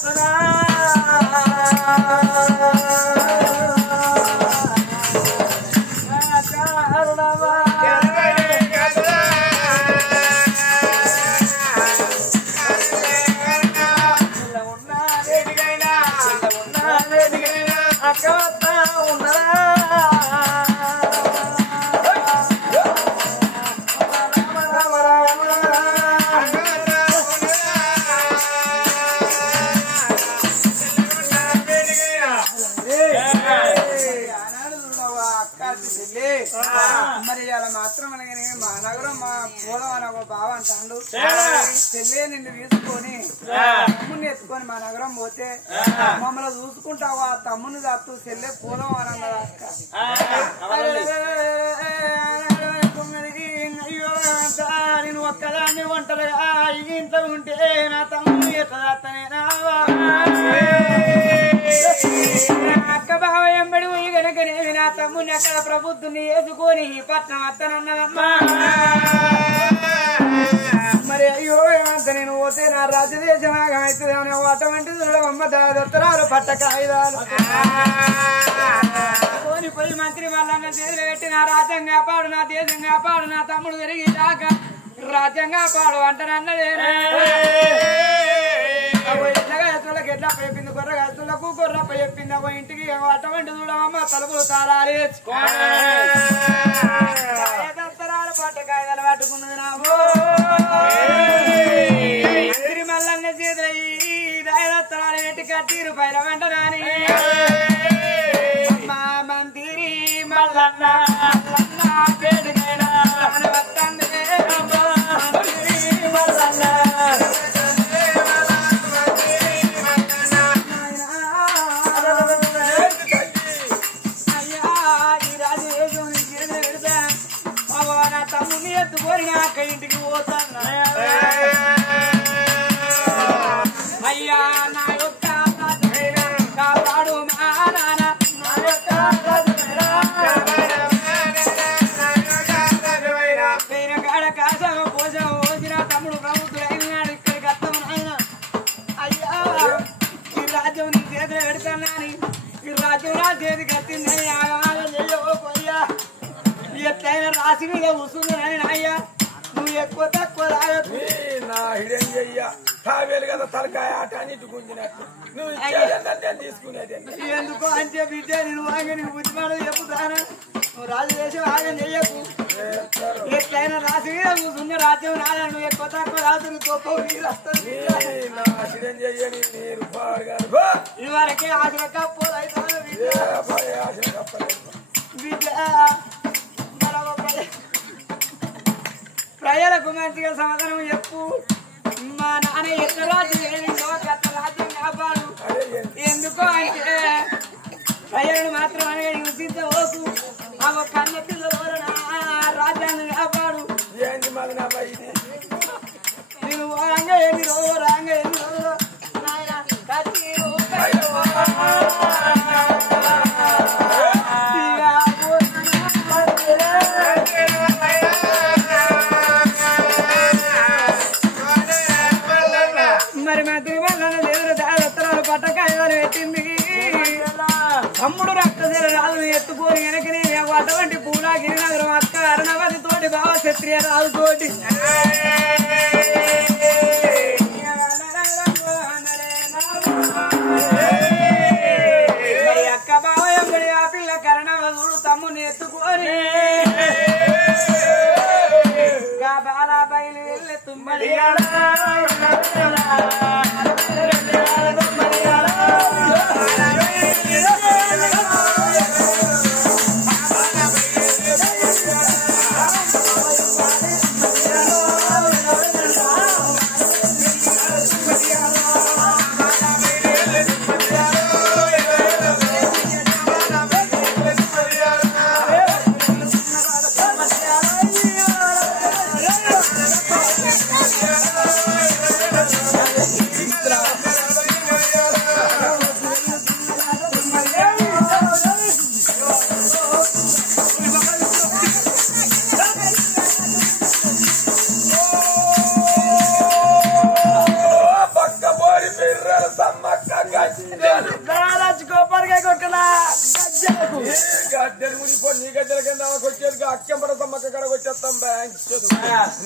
వస్తున్నా మరి అలా మాత్రం అనగానే మా నగరం మా పోదాం అని ఒక బావ అంటాడు. చెల్లె నిన్ను తీసుకొని తమ్ముని ఎత్తుకొని మా నగరం పోతే మమ్మల్ని చూసుకుంటావు ఆ తమ్ముని దాత్తు చెల్లె పోదాం అని అన్నది అక్క. నేను ఒక్కదాన్ని ఒంటరిగా ఇంట్లో ఉంటే నా తమ్ముని ఎత్తదాత్తనేనా అక్క బావ ఎంబడి గనకనే నా తమ్ముని అక్కడ ప్రబుద్ధుని వేసుకొని పట్నం అత్తనన్నదమ్మా. మరి అయ్యో ఏమంత నేను పోతే నా రాజదేశమాగా అవుతుందని అటువంటి చూడవమ్మ దత్తరాలు పట్టకాయుధాలు పోయి మంత్రి వాళ్ళన్న చేతులు పెట్టి నా రాజ్యం కాపాడు నా దేశం కాపాడు నా తమ్ముడు తిరిగి దాకా రాజ్యం కాపాడు అంటానన్నదేనా. ఎట్లకి ఎట్లా చెప్పింది గొర్రె గస్తులకు గొర్రెపై చెప్పింది అవ ఇంటికి అటువంటి చూడమమ్మ తలుపులు తాళాలి దత్తరాలు పట్టకాయలు పట్టుకున్నది నాకు మంత్రి మల్లన్న చేతులు దత్తరాలు పెట్టి కట్టిరు పైన వెంట నాని మా మంత్రి మల్లన్న పేరుకైనా మల్లన్న తమ్ముని ఎత్తుకొని అక్క ఇంటికి పోతాను అయ్యా నా యొక్క కాపాడు మా నాన్న నా యొక్క పేరు కాడ కాసం పోసం పోసిన తమ్ముడు ప్రభుత్వం అయినాడు ఇక్కడికి వస్తాము నాయన. అయ్యా ఈ రాజ్యం నీ చేతిలో పెడతానని ఈ రాజ్యం నా చేతికి వచ్చిందని ఆగమాగం చెయ్యబోయ్యా ఎట్లయినా రాసి మీద వస్తుంది అని అయ్యా నువ్వు ఎక్కువ తక్కువ రాయొద్దు నా హిడెన్ చెయ్య తావేలు కదా తలకాయ ఆట అని గుంజినట్టు నువ్వు తీసుకునేది ఎందుకో అని చెప్పి నేను వాగా నీకు బుద్ధిమాడు చెప్పుతాను. నువ్వు రాజదేశం ఆగం చెయ్యకు ఎట్లయినా రాసి మీద కూర్చున్న రాజ్యం రాదా నువ్వు ఎక్కువ తక్కువ రాదు గొప్ప వస్తుంది ఇదివరకే ఆశల కప్పోలు అవుతాను ప్రజలకు మంచిగా సమాధానం చెప్పు. మా నాన్న ఎంత రాజ్యం గత రాజ్యం కాపాడు ఎందుకో అంటే ప్రజలను మాత్రం అనేది హింసించవద్దు ఆ కన్న పిల్లల రాజ్యాన్ని కాపాడు. నేను రంగా ఎన్ని రోజులు రంగా ఎన్ని రోజులు నాయన మరి మా తిరుమల దేవుడు దాత్తరాలు పట్టకాయలు పెట్టింది. తమ్ముడు రక్తశీల రాజును ఎత్తుకొని వెనకని అటువంటి పూలా గిరినగరం అక్క అరుణవతి తోటి బావ క్షత్రియ రాజు తోటి మరి అక్క బావ ఎంబడి ఆ పిల్ల కరణవదుడు తమ్ముని ఎత్తుకొని బాల బయలు వెళ్ళి తుమ్మలి ఇప్పుడు నీ గద్దెల కింద వచ్చేది అక్కెంపర సమ్మక్క కడకు వచ్చేస్తాం బ్యాంచదు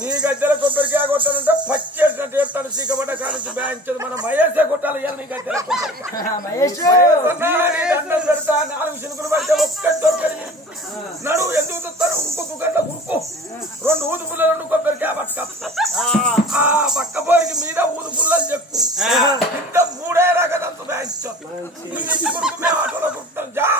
నీ గద్దెల కొబ్బరికాయ కొట్టాలంటే పచ్చేసినట్టు చెప్తాను సీకబడ్డ కానించి బ్యాంచదు మన మహేషే కొట్టాలి నీ గద్దెల పెడతా 4 చినుకులు పడితే ఒక్కటి దొరకదు నడు ఎందుకు చూస్తారు ఇంకొక గంట ఉరుకు 2 ఊదు పుల్లలు 2 కొబ్బరికాయ పట్టుకొస్తా ఆ పక్క పోరికి మీద ఊదు పుల్లలు చెప్పు ఇంత 3 రకదంతా బ్యాంచదు కొడుకు మేము ఆటోలో కుట్టాం జా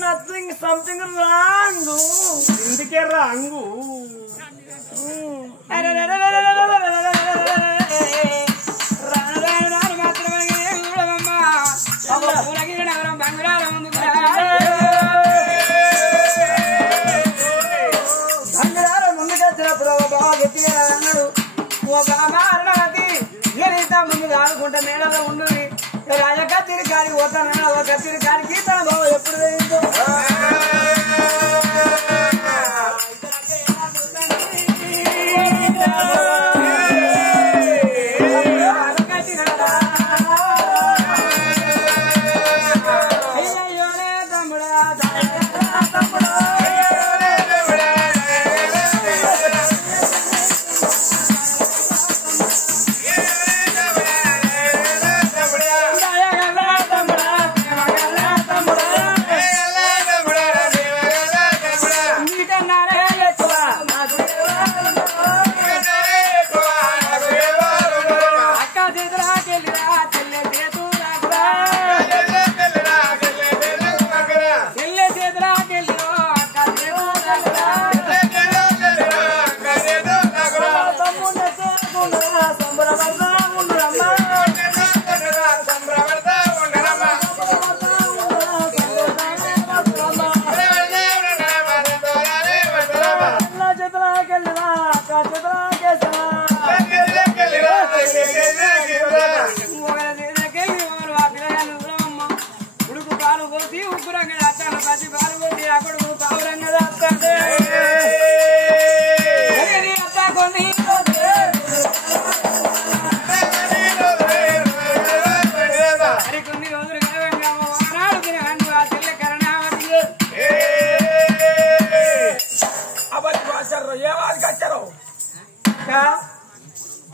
నథింగ్ సంథింగ్ రాంగ్ ఇందుకే రాంగు ముందుకొచ్చినప్పుడు బాగా గట్టిగా అన్నాడు ముందు ఆడుకుంటే మేడలో ఉండు రాజా కత్తిరి కాడికి పోతాను కత్తిరి కాడికి తన బాబు ఎప్పుడు వేయిందో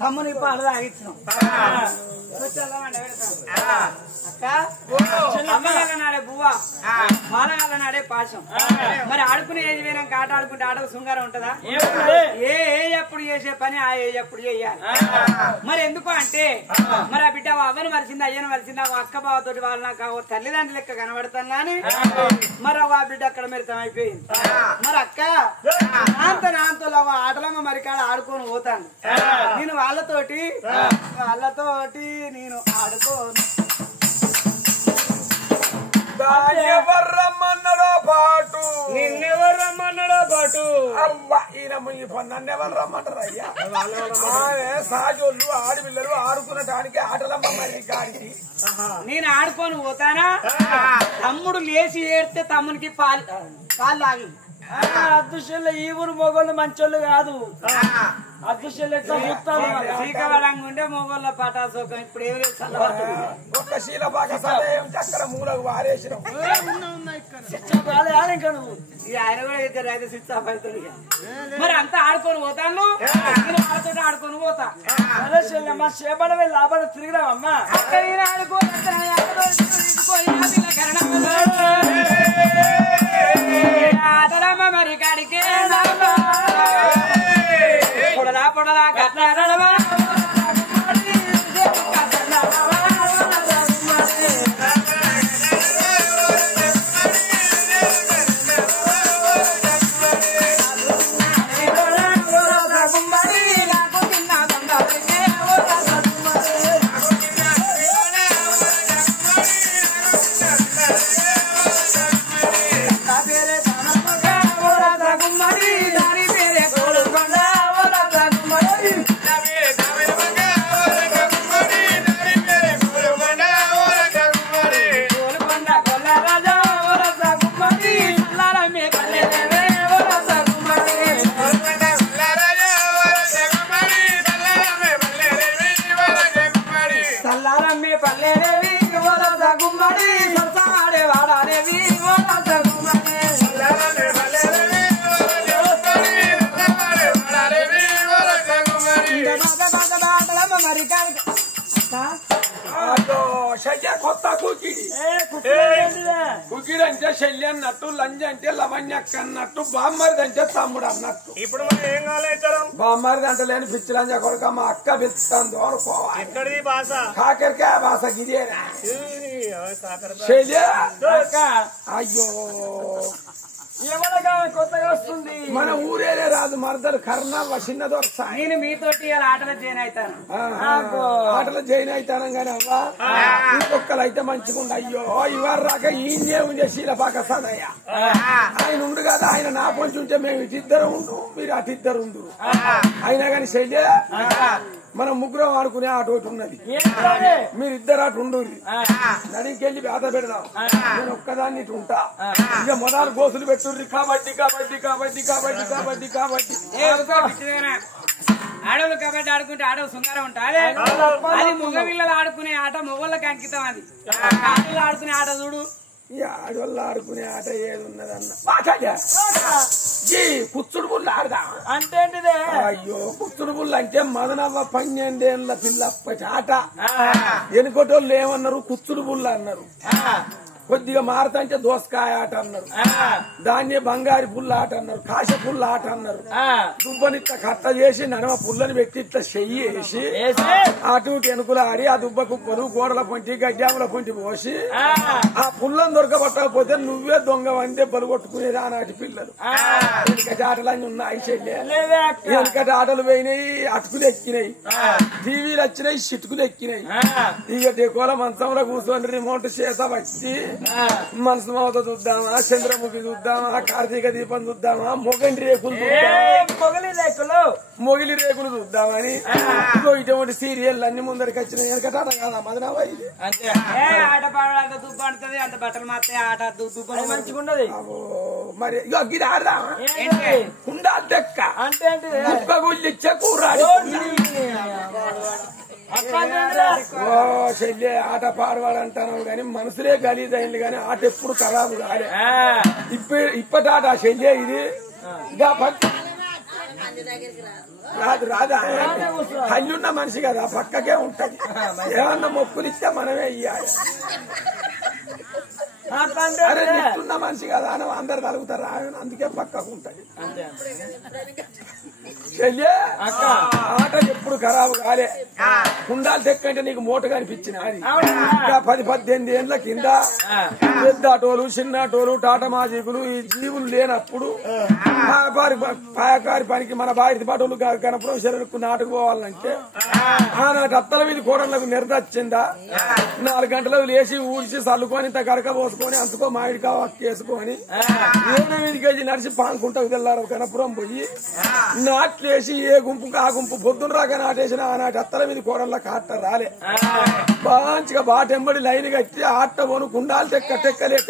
తమ్ముని పాలు తాగిచ్చినాం నాడే బువ్వ మాలగాళ్ళ నాడే పాశం మరి ఆడుకునే ఏజ్ పోయినాక ఆట ఆడుకుంటే ఆటకు శృంగారం ఉంటదా ఏ ఎప్పుడు చేసే పని ఆ ఏ ఎప్పుడు చేయాలి మరి ఎందుకు అంటే మరి ఆ బిడ్డ అవ్వను మరిచింది అయ్యను మరిచింది అక్క బావతోటి వాళ్ళు నాకు తల్లిదండ్రులు లెక్క కనబడతాను కానీ మరి ఆ బిడ్డ అక్కడ మెరితం అయిపోయింది మరి అక్క నాంతో ఆటలమ్మ మరి కాడ ఆడుకొని పోతాను నేను వాళ్ళతోటి నేను ఆడుకోను రమ్మన్నాడో పాటు నిన్నెవరు రమ్మన్నాడో పాటు అబ్బా ఈయన నన్నెవరు రమ్మంటారు అయ్యా సాజోళ్ళు ఆడపిల్లలు ఆడుకునటానికి ఆటలమ్మ మరి కాడికి నేను ఆడుకొని పోతానా తమ్ముడు లేచి ఏడితే తమ్మునికి పాలు లాగి అదృశ్యంలో ఈ ఊరు మొగోళ్ళు మంచోళ్ళు కాదు అదృశ్యంలో శ్రీకాళంగా ఉండే మొగోళ్ళ పటాసోకం ఇప్పుడు ఏమి ఒక్క శీల బాగా సదయం చక్కర మూలకు వారేసిన ఇంకా నువ్వు ఆయన కూడా అయితే రైతు స్విచ్ ఆఫ్ అవుతుంది మరి అంతా ఆడుకొని పోతాను నేను వాళ్ళతో ఆడుకొని పోతా మా చేపడ వెళ్ళి లాభాలు తిరిగిరావమ్మా ఆటలమ్మ మరి కాడికే పొడలా కట్టారడమా కొత్త కుకిడి కుకిడి అంటే శల్య అన్నట్టు లంజ అంటే లవణ్యక్క అన్నట్టు బామ్మరిది అంటే తమ్ముడు అన్నట్టు. ఇప్పుడు మనం ఏం కావాలి? బామ్మరిది అంటే లేని పిచ్చి లంజ కొడుక మా అక్క పిలుస్తాను అనుకోవాలి. ఎక్కడిది భాష? కాకరికాయ భాష గిదేనా శల్య? అయ్యో కొత్తగా వస్తుంది. మన ఊరేనే రాదు మరదలు కర్ణ చిన్నదో నేను మీతోటి ఆటలో జాయిన్ అవుతాను. ఆటలో జాయిన్ అవుతాను కానీ అవ్వా ఇంకొకరు అయితే మంచిగుండు. అయ్యో ఇవాళ రాక ఈయనే ఉండే శీలపాక సదయ్య ఆయన ఉండు కదా. ఆయన నా పొంచి ఉంటే మేము ఇటిద్దరు ఉండు, మీరు అటిద్దరు ఉండు. అయినా కానీ శైలి మనం ముగ్గురం ఆడుకునే ఆట ఒకటి ఉన్నది. మీరిద్దరు అటు ఉండు, నడికెళ్ళి బేత పెడదాం. నేను ఒక్కదాన్ని ఇటు ఉంటా. ఇక మొదలు గోసులు పెట్టుర్రి. కబడ్డీ కబడ్డీ కబడ్డీ కబడ్డీ కబడ్డీ కబడ్డీ. ఆడవాళ్ళు కబడ్డీ ఆడుకుంటే ఆడవాళ్ళు సుందరం ఉంటారు. అది మగ పిల్లలు ఆడుకునే ఆట మొగోళ్ళకి అంకితం. అది ఆడవాళ్ళు ఆడుకునే ఆట చూడు. ఈ ఆడవాళ్ళు ఆడుకునే ఆట ఏది ఉన్నదన్న కుచ్చుడు బుల్ల ఆడదాం అంటే అయ్యో కుచ్చుడు బుల్ల అంటే మదనవ్వ 12 ఏళ్ల పిల్లప్పటి ఆట. వెనుకోటోళ్ళు ఏమన్నారు? కుచ్చుడు బుల్ల అన్నారు. కొద్దిగా మారుతంటే దోసకాయ ఆట అన్నారు. దాన్ని బంగారి పుల్ల ఆట అన్నారు. కాశ పుల్ల ఆట అన్నారు. దుబ్బని ఇట్లా కట్ట చేసి నడమ పుల్లని పెట్టి ఇట్లా చెయ్యి వేసి అటు ఎనుకలు ఆడి ఆ దుబ్బ కుప్పలు గోడల పొంటి గడ్డాముల పొంటి పోసి ఆ పుల్లని దొరకబట్టకపోతే నువ్వే దొంగ వందే బలు కొట్టుకునేది ఆనాటి పిల్లలు. వెనుకటి ఆటలన్నీ ఉన్నాయి చెల్లె. వెనుకటి ఆటలు పోయినాయి, అటుకులు ఎక్కినాయి, టీవీలు వచ్చినాయి, చిటుకులు ఎక్కినాయి. ఇక డెకోల మంచంలో కూర్చొని రిమోట్ చేత వచ్చి మనసు మావత చూద్దామా, చంద్రముఖి చూద్దామా, కార్తీక దీపం చూద్దామా, మొగలి రేకులు చూద్దామని ఇగో ఇటువంటి సీరియల్ అన్ని ముందరికి వచ్చినాయి. వెనకట ఆట కాదా మదనవ్వ ఇది? ఆట పాడాలంటే దుబ్బ అంటది, అంత బట్టలు మాత్రం ఆట దుబ్బ మంచిగా ఉండదు. మరి ఇగో గిది ఆడదామా? కుండా దెక్క అంటే ముక్క గుళ్ళిచ్చే కూరాడు. ఓ చెల్లె ఆట పాడవాడంటాను గాని మనసులే గలీజ్ అయింది గాని ఆట ఎప్పుడు ఖరాబు కాలే. ఇప్పటి ఆట చెల్లె ఇది రాదు రాదా? కళ్ళున్న మనిషి కదా పక్కకే ఉంటది. ఏమన్నా మొక్కులు ఇస్తే మనమే ఇయ్యాలి. అరే నిట్టున్న మనిషి కదా అని అందరు కలుగుతారు. అందుకే పక్కకు ఉంటది. చెల్లె ఆట ఎప్పుడు ఖరాబు కాలే. కుండాలు తెక్కంటే నీకు మూట కనిపించిన అది 10-18 ఏళ్ల కింద పెద్ద ఆటోలు, చిన్న ఆటోలు, టాటా మాజీకులు ఈ జీవులు లేనప్పుడు పాయకారి పనికి మన బాయిది పాటోలు కనపడం శరీరకు నాటుకు పోవాలంటే ఆనాటి అత్తల వీధి కోడళ్లకు నిర్దచ్చిందా 4 గంటలకు లేచి ఊడ్చి చల్లుకొని ఇంత గడక పోసుకొని అంతుకో మామిడికా వేసుకొని 7 కేజీ నడిచి పానుకుంటా తెల్లారు కనపురం పోయి నాట్లేసి ఏ గుంపుకు ఆ గుంపు పొద్దున రాక నాటేసిన ఆనాటి అత్తల మీద కోడళ్ళ కాట రాలే. మంచిగా బాటెంబడి లైన్ కట్టి ఆట పోను కుండాలు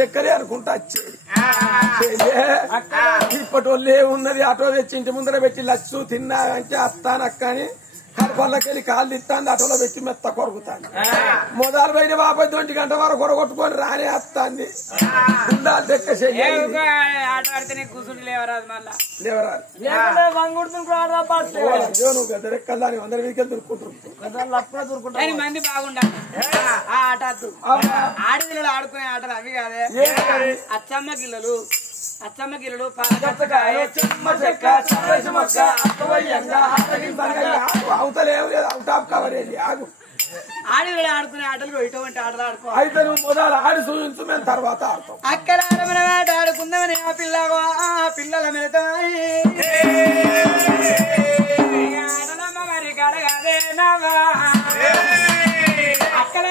టెక్కలే అనుకుంటా వచ్చేది. ఇప్పటి వాళ్ళే ఉన్నది ఆటో తెచ్చి ఇంటి ముందర పెట్టి లచ్చు తిన్నా అంటే అత్తానక్కని కడపల్లకెళ్ళి కాళ్ళు తిత్తాంది, ఆటోలో పెట్టి మెత్త కొరుకుతాను. మొదలు బయట బాబాయ్ 2 గంట వరకు కొరగొట్టుకొని రానే వస్తాంది. కుండాలు టెక్క ఆట ఆడితేనే కూర్చుంటే లేవరాదు. మళ్ళా లేవరాదు నువ్వు గద్దరెక్కల్లాని 100 వీకెళ్ళి దొరుకుంటారు. మంది బాగుండాలి. ఆ ఆట ఆడపిల్లలు ఆడుకునే ఆటలు అవి కాదే. అచ్చమ్మ గిల్లలు అవతలేం లేదు. అవుట్ ఆఫ్ కవరేజ్ ఆగు. ఆడపిల్లలు ఆడుకునే ఆటలు ఇటువంటి ఆటలు ఆడుకో. అయితే నువ్వు మొదలు ఆడి చూపించు, మేము తర్వాత ఆడతాం. అక్కడ ఆట ఆడుకుందామని ఆ పిల్లల మీద మరి గడగదే నవా అక్కడ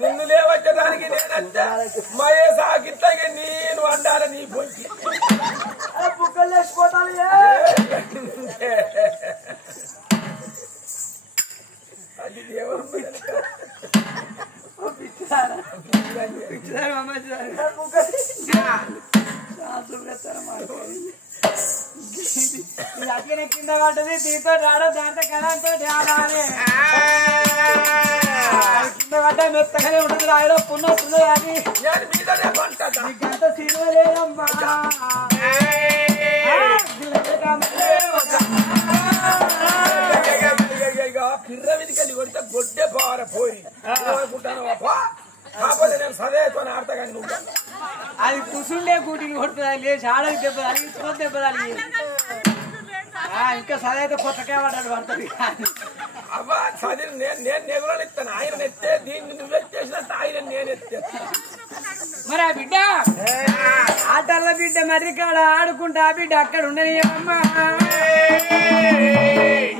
నిన్ను లేవచ్చడానికి నేనంటే మహేశా గిట్లకి నేను అండాలి. నీ పొంచి బుక్కలు లేచిపోతాను. అది దేవుడు ఇది అట్లనే కింద పడ్డది దీంతో రావడం దాంతో కళంతో ఆడాలి కింద పడ్డా మెత్తగానే ఉంటుంది రాయడం పున్నొస్తుంది అది నీకంత సినిమా లేదమ్మా పిర్ర విధికెళ్ళి కొడితే గొడ్డే పారపోయి అనుకుంటాను కాకపోతే నేను సదేతో ఆడతా కానీ నువ్వు అది కుసుండే కూటిని కొడుతుంది లేచి ఆడకి దెబ్బ తగిలి చూసి దెబ్బ తగిలి ఇంకా సదైతే కొత్తగా పడ్డాడు పడుతుంది అవ్వా చదివి నేను నెగలను ఎత్తాను ఆయన ఎత్తే దీన్ని నువ్వు ఎత్తేసినట్టు ఆయన నేను ఎత్తాను మరి ఆ బిడ్డ ఆటల బిడ్డ మరి కాడ ఆడుకుంటా ఆ బిడ్డ అక్కడ ఉండని అమ్మా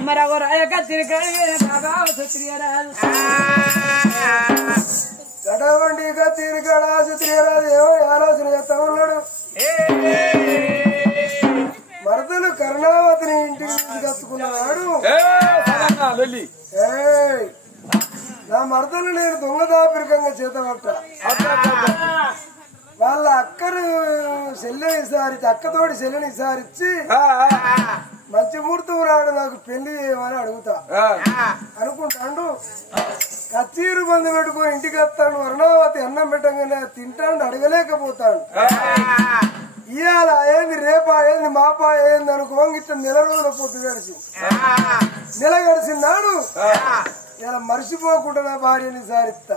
మరి ఒక రాయక తిరిగాడు బాబా తిరిగరాదు గడవండిగా తిరిగాడు తిరిగరాదు ఏమో ఆలోచన చేస్తా ఉన్నాడు మరదలు కరుణావతిని ఇంటికి తీసుకొచ్చుకున్నాడు నా మరదలు నేను దొంగదాపిరికంగా చేతపట్ట వాళ్ళ అక్కను చెల్లెని సారించి అక్కతోటి చెల్లెని సారించి మంచి ముహూర్తం రాడు నాకు పెళ్లి చేయమని అడుగుతా అనుకుంటాడు కచ్చీరు బంధు పెట్టుకుని ఇంటికి వస్తాడు వర్ణావతి అన్నం పెట్టగానే తింటాడు అడగలేకపోతాడు ఇవాళ ఏంది రేపా ఏంది మాపా ఏంది అనుకోంగిట్ట నెల రోజుల పొద్దు గడిచి నెల గడిచినాడు ఇలా మర్చిపోకుండా నా భార్యని సారిస్తా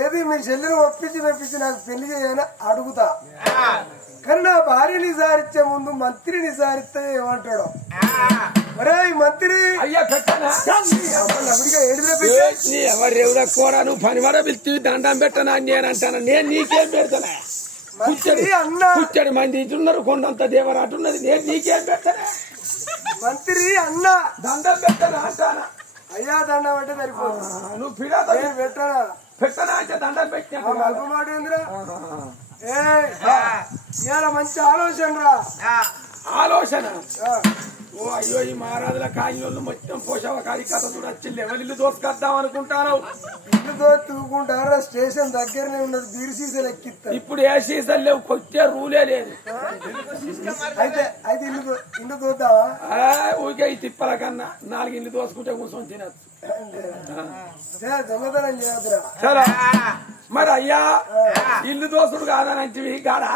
ఏది మీ చెల్లిని ఒప్పించి మెప్పించి నాకు పెళ్లి చేయని అడుగుతా కానీ నా భార్యని సారిచ్చే ముందు మంత్రిని సారిస్తే ఏమంటాడు మరే మంత్రి అయ్యా పెట్టానా ఎవరెవరా కూర నువ్వు పని వర పిలిచి దండం పెట్టనా నేను అంటాను నేను నీకేం పెడతానా కూర్చొని మంది ఇటున్నారు కొండంత దేవరాటున్నది నేను నీకేం పెట్టానా మంత్రి అన్న దండం పెట్టనా అంటానా అయ్యా దండం అంటే సరిపోతుంది నువ్వు పిడా పెట్టనా పెట్టనా అంటే దండం పెట్టినా అల్ప మాట ఏందిరా ఇవాళ మంచి ఆలోచన రా ఆలోచన ఓ అయ్యో ఈ మహారాజుల కాయలు మొత్తం పోషవ కార్యకర్త చూడొచ్చి లెవెల్ దోసుకొద్దాం అనుకుంటాను ఇల్లుతో తూకుంటారా స్టేషన్ దగ్గరనే ఉన్నది బీర్ సీసాలు ఎక్కిస్తారు ఇప్పుడు ఏ సీజన్ లేవు కొట్టే రూలే లేదు అయితే అయితే ఇల్లు తోద్దావా ఊరికే ఈ తిప్పల కన్నా 4 ఇల్లు దోసుకుంటే కూర్చొని తినచ్చు దొంగతనం చేయదురా సరే మరి అయ్యా ఇల్లు దోసుడు కాదనంటివి గాడా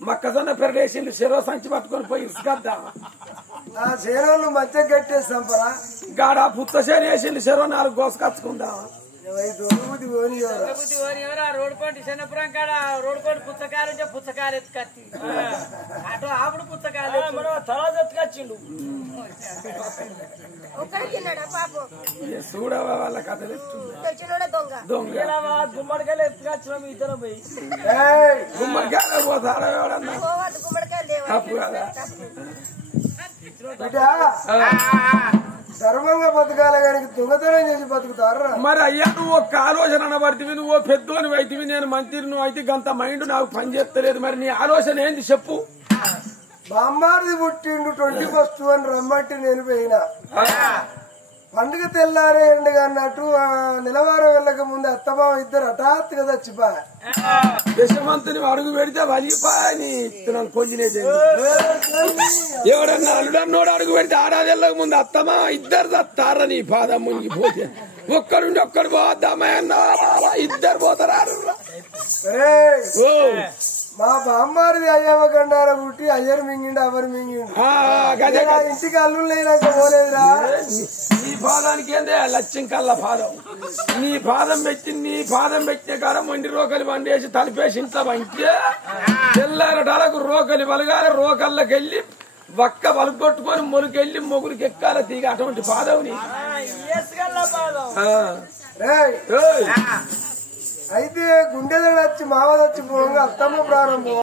మొక్కజొన్న పెరడేసిండు చెరో సంచి పట్టుకొని పోయి ఇసుకద్దాం ఆ చేరోళ్ళు మంచిగా కట్టేస్తాంపరా గాడా పుత్త చేను వేసిండు చెరో 4 కోసుకొచ్చుకుందాం రోడ్ కోటి చిన్నపురం కాడ రోడ్ కోటి పుస్తకాలు ఉంటే పుస్తకాలు ఎత్తుకచ్చి అటు ఆపుడు పుస్తకాలు తర్వాత ఎత్తుకొచ్చిండు చూడవా వాళ్ళ కథలు దొంగ గుమ్మడికాయలు ఎత్తుకొచ్చినాం ఇద్దరు పోయి గుమ్మడికాయలు పోతాడా ఎవడన్నా తప్పు కదా ధర్మంగా బతకాలి కానీ దొంగతనం చేసి బతుకుతారా మరి అయ్యా నువ్వు ఒక్క ఆలోచన అనబడితివి నువ్వు పెద్దోని అయితివి నేను మంత్రి నువ్వు అయితే గంత మైండ్ నాకు పని చేస్తలేదు మరి నీ ఆలోచన ఏంది చెప్పు బామ్మారిది పుట్టిండు 21st అని రమ్మంటే నేను పోయినా పండుగ తెల్లారే ఎండగా అన్నట్టు నిలవారం వెళ్ళక ముందు అత్తమామ ఇద్దరు హఠాత్తుగా చచ్చిపోయా దశమంతుని అడుగు పెడితే వలిపాయని ఇస్తున్నాను పొందిలేదు ఎవడన్నా అల్లుడన్నోడు అడుగు పెడితే ఆడాది వెళ్ళక ముందు అత్తమా ఇద్దరు చస్తారా నీ పాదం మునిగిపోతే ఒక్కడుండి ఒక్కడు పోద్దామా ఇద్దరు పోతారు మా బామ్మారిది అయ్యవ గండార పుట్టి అయ్యరు మింగిండు అవరు మింగిండు ఇంటికి అల్లు లేనాక పోలేదురా నీ పాదానికి ఏందే లక్ష్యం కల్లా పాదం నీ పాదం పెట్టిన కాడ మొండి రోకలి వండేసి తలిపేసి ఇంట్లో వంటే తెల్లారటాలకు రోకలి వలగాలి రోకల్లోకెళ్ళి వక్క వలుగొట్టుకొని మొలికెళ్ళి మొగురికి ఎక్కాల తీగ అటువంటి పాదవుని అయితే గుండెదడు వచ్చి మావదొచ్చి పోగా అత్తమ్మ ప్రారంభం